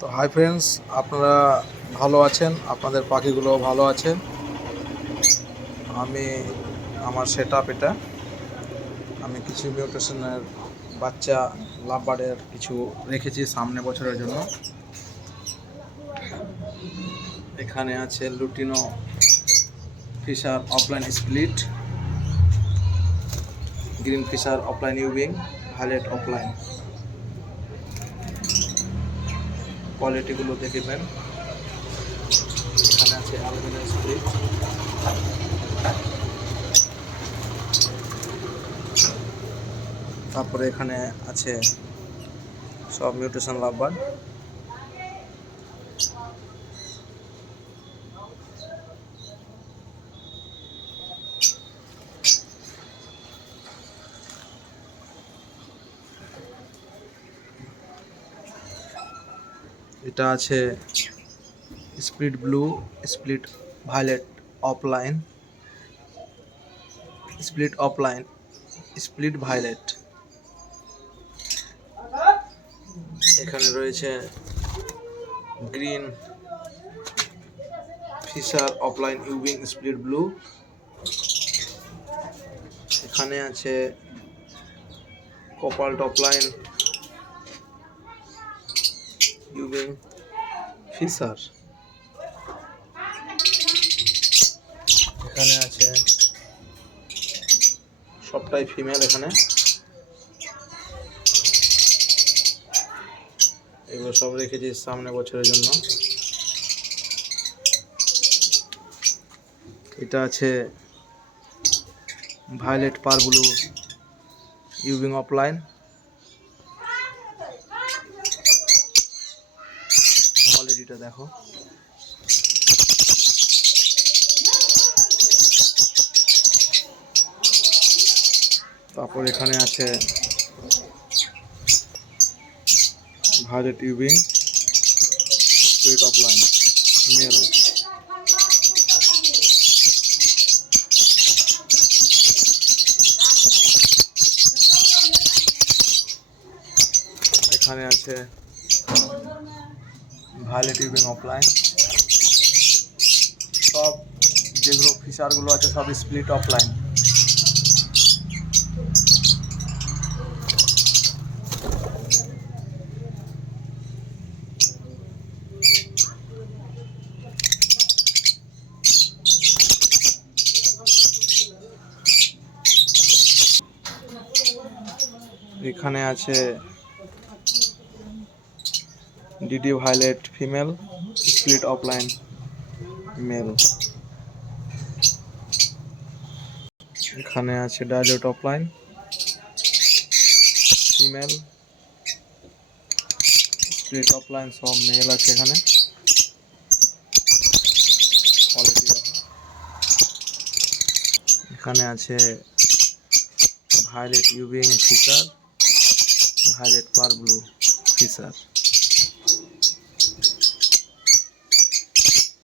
তো hi friends, আপনারা ভালো আছেন? আপনাদের পাখিগুলো ভালো আছে? আমি আমার সেটআপ এটা। আমি কিছু মিউটেশনের বাচ্চা লাভবার্ডের কিছু রেখেছি সামনে বছরের জন্য। এখানে আছে lutino Fischer opaline split, green Fischer opaline ইউবিং, ভায়োলেট অফলাইন। কোয়ালিটিগুলো দেখবেন। এখানে আছে অ্যালুমিনিয়াম স্প্লিট, তারপরে এখানে আছে সব মিউটেশন লাভবার্ড। এটা আছে split blue, split violet opaline, split opaline, split violet. এখানে রয়েছে গ্রিন ফিশার অফলাইন ইউবিং স্প্লিট ব্লু। এখানে আছে কোপাল্ট অফলাইন ইউবিং ফিশার। এখানে আছে সবটাই ফিমেল। এখানে এগুলো সব রেখেছি সামনে বছরের জন্য। এটা আছে ভায়োলেট পার ব্লু ইউবিং অফলাইন। কোয়ালিটিটা দেখো। তারপর এখানে আছে ভায়োলেট ইউবিং স্প্লিট অফলাইন মেল। এখানে আছে ভায়োলেট ইউবিং অফলাইন। সব যেগুলো ফিশারগুলো আছে সব স্প্লিট অফলাইন। এখানে আছে DD violet female, split offline male. এখানে আছে dilute offline female, split offline সব মেল আছে এখানে। কোয়ালিটি দেখো। এখানে আছে ভায়োলেট ইউবিং ফিশার, ভায়োলেট পার ব্লু ফিশার।